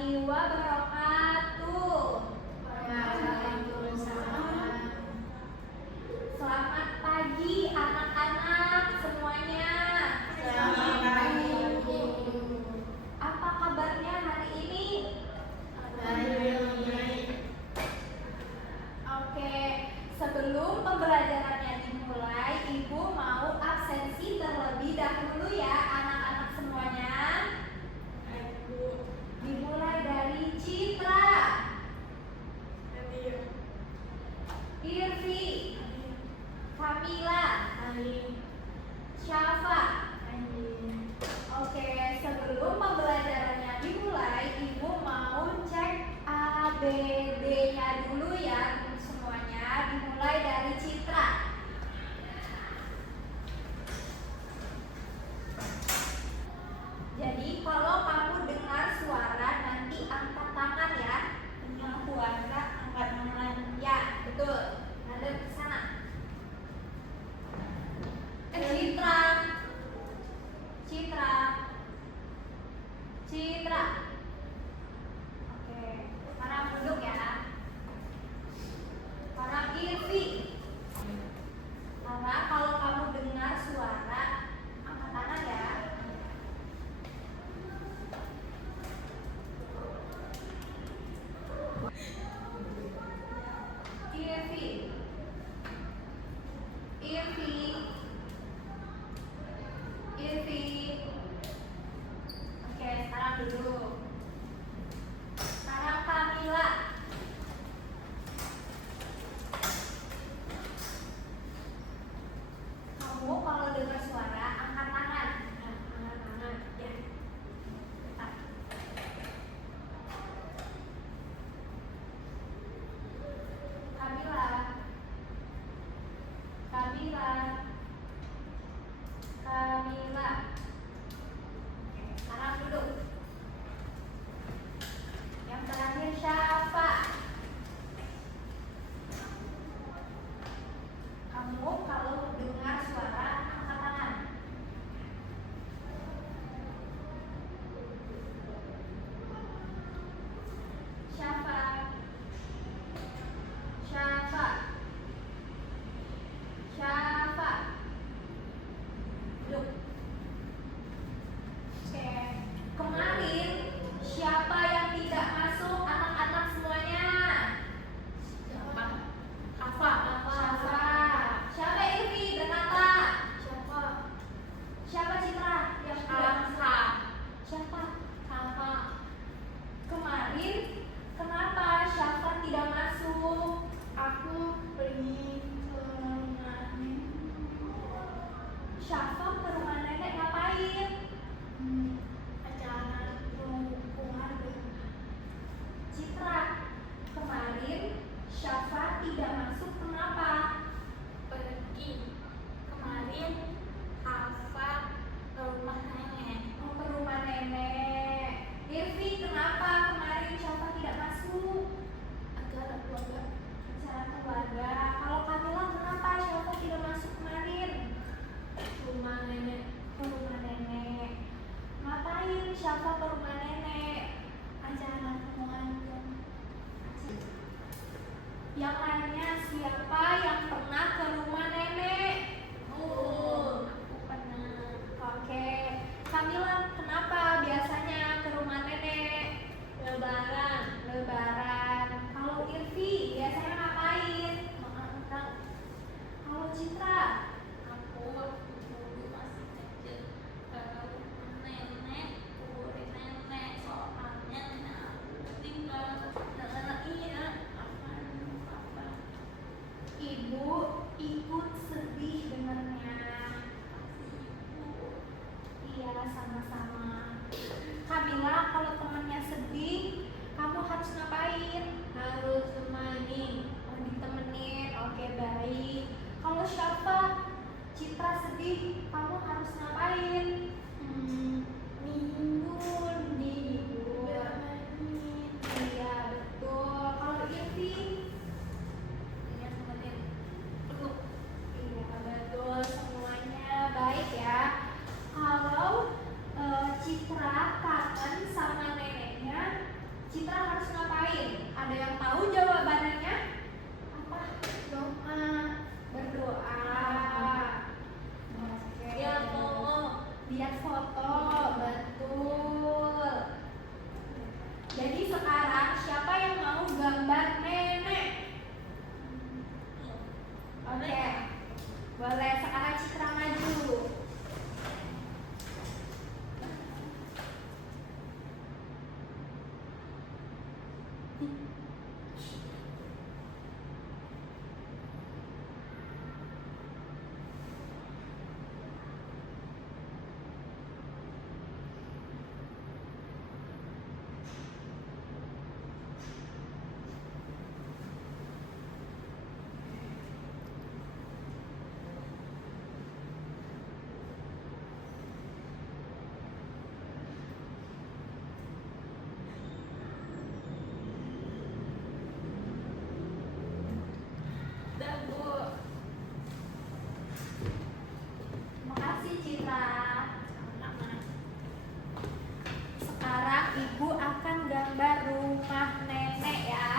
warahmatullahi wabarakatuh. Waalaikumsalam. Selamat pagi anak-anak semuanya. Selamat pagi. Apa kabarnya hari ini? Baik. Oke, sebelum pembelajarannya dimulai, Ibu mau absensi terlebih dahulu ya anak-anak semuanya. Dimulai dari Citra, Irvi, Kamila, Syafa. Oke, sebelum pembelajarannya dimulai, Ibu mau cek ABD-nya dulu ya semuanya. Dimulai dari Citra. Jadi kalau kamu dengar suara nanti angkat tangan ya. Yang kuasa angkat tangan. Ya, betul. Ngadep ke sana. Citra. Citra. Citra. Oke, sekarang duduk ya. Sekarang Irvi. Karena kalau kamu dengar suara angkat tangan ya. Irvi. Irvi. Irvi. Oke, sekarang duduk. Sekarang Kamila. Kamu kalau dengar suara angkat tangan. Angkat tangan. Ya. Cepat. Kamila. Kamila. Kamila. Oke, sekarang duduk. Yang terakhir Syafa. Kamu kalau dengar suara angkat tangan. Syafa. Syafa. Syafa. Duduk. Oke. Kemarin siapa yang tidak masuk anak-anak semuanya? Siapa? Syafa. Siapa Irvi dan Nata? Siapa? Siapa Citra yang tidak masuk? Siapa? Syafa. Kemarin kenapa Syafa tidak masuk? Aku pergi ke rumah Syafa ke rumah nenek ngapain? acara keluarga. Citra, kemarin Syafa tidak masuk kenapa? Pergi kemarin Hafa ke rumah nenek. Mau ke rumah nenek. Irvi, kenapa kemarin Syafa tidak masuk? Acara keluarga. Acara keluarga. Kalau Kamila kenapa Syafa tidak masuk kemarin? Rumah nenek. Ke rumah nenek. Ngapain Syafa ke rumah nenek? Acara keluarga. Yang lainnya siapa yang pernah ke rumah nenek? Aku pernah. Oke. Kamila, kenapa biasanya ke rumah nenek? Lebaran. Lebaran. Kalau Irvi biasanya ngapain? Kalau Citra? Aku waktu dulu masih kecil ke rumah nenek, kuburin nenek, soalnya nenek aku tinggal. Iya, apa? Ibu Citra harus ngapain? Ada yang tahu jawabannya? Apa? Doa. Berdoa. Oke. Lihat foto. Lihat foto, betul. Jadi sekarang siapa yang mau gambar nenek? Oke. Boleh, sekarang Citra maju. Dah, Bu. Makasih Citra. Sama-sama. Sekarang Ibu akan gambar rumah nenek ya.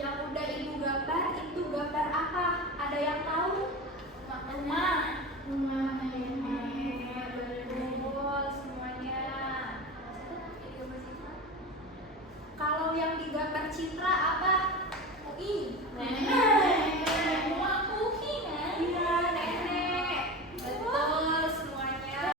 Yang udah Ibu gambar itu gambar apa? Ada yang tahu? Rumah. Rumah nenek. Betul semuanya. Kalau yang digambar Citra apa? Nenek. Rumah Kuki kan? Iya, nenek. Betul semuanya.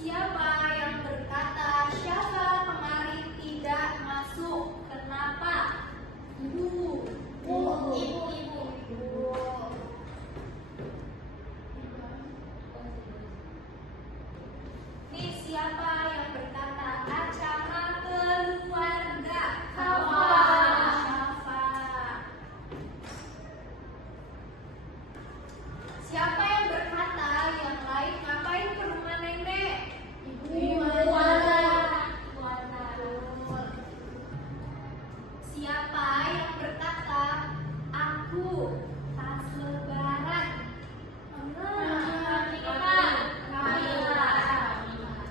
Siapa yang berkata siapa kemarin tidak masuk? Kenapa? Ibu. Ibu. Nih siapa yang berkata acara keluarga? Syafa. Syafa. Siapa yang berkata yang lain ngapain ke rumah nenek? Ibu. Siapa yang berkata aku tas lebaran? Kamila.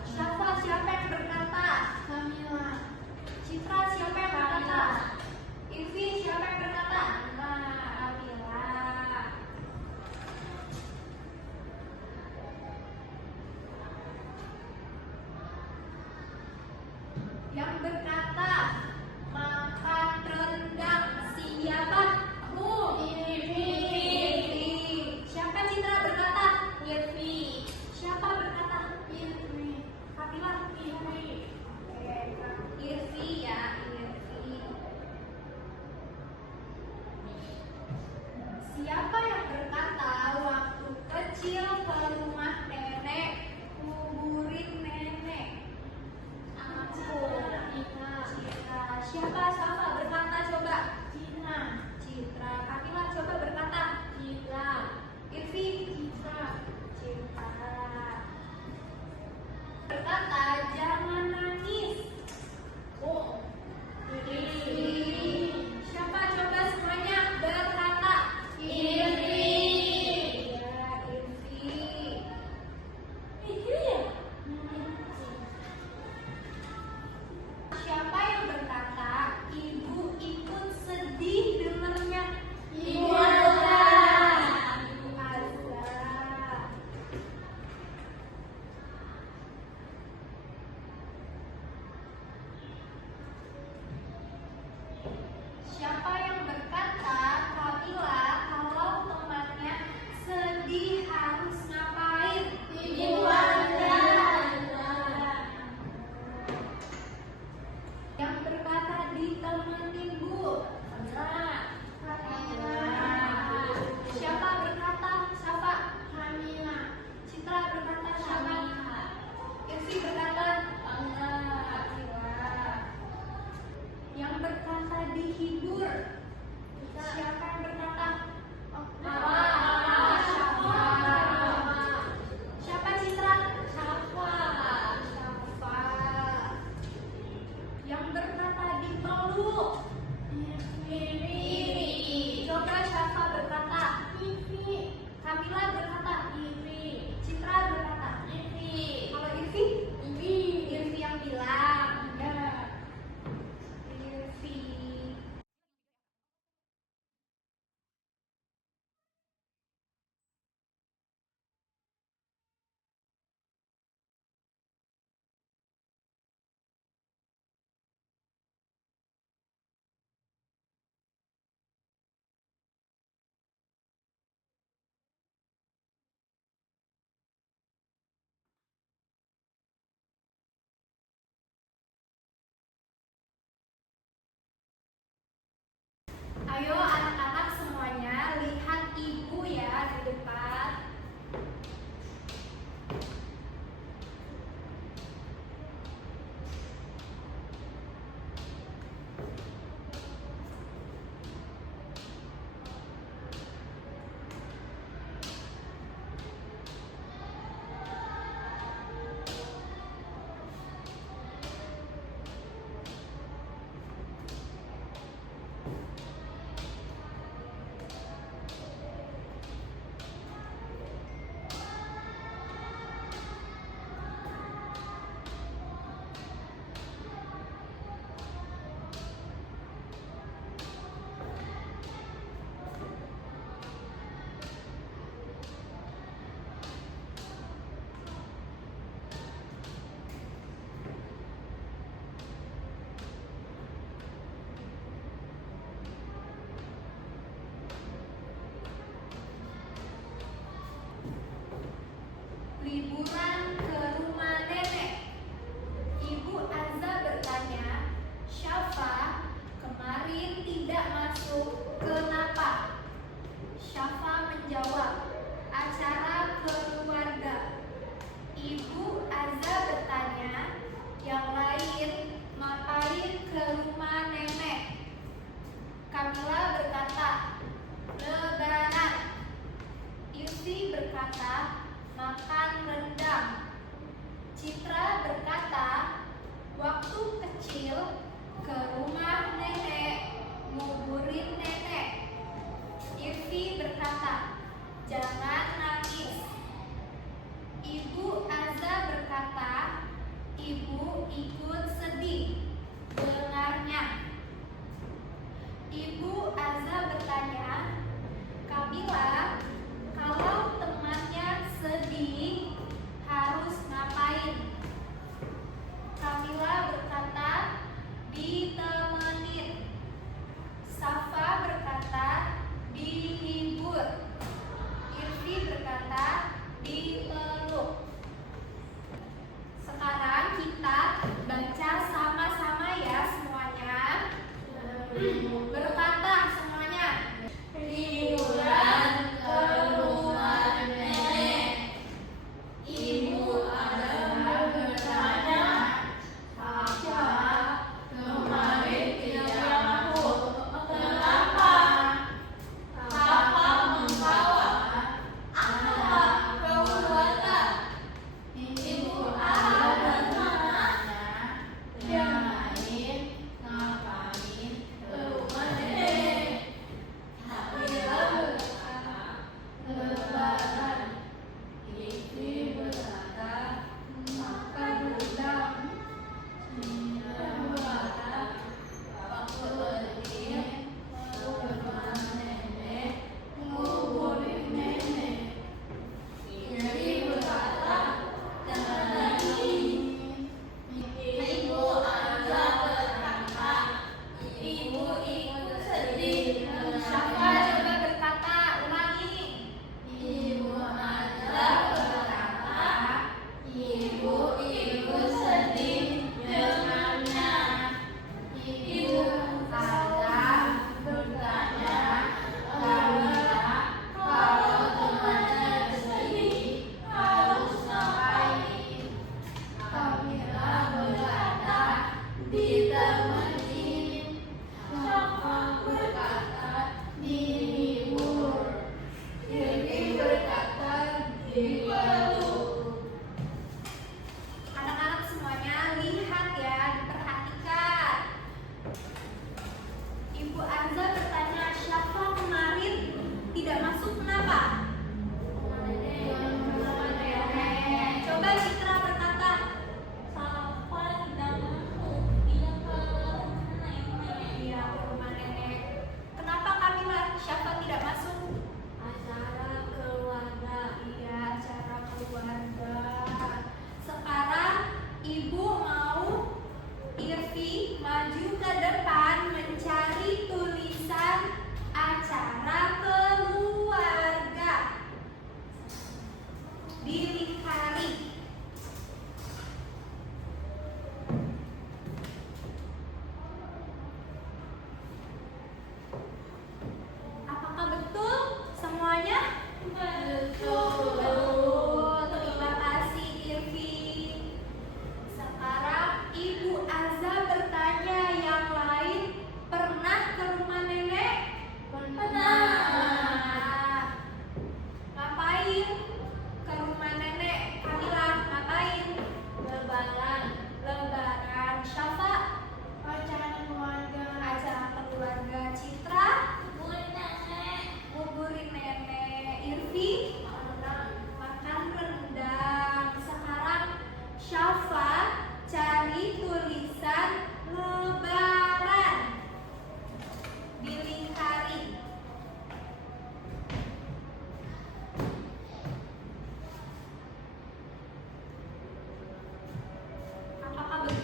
Syafa siapa yang berkata? Citra siapa yang berkata? Irvi siapa yang berkata? Kamila. Yang berkata makan rendang siapa? Irvi. Siapa Citra berkata? Irvi. Siapa berkata? Irvi. Kamila. Irvi. Oke, Irvi ya, Irvi. Siapa yang berkata waktu kecil ke rumah nenek nguburin nenek? Aku.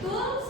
Betul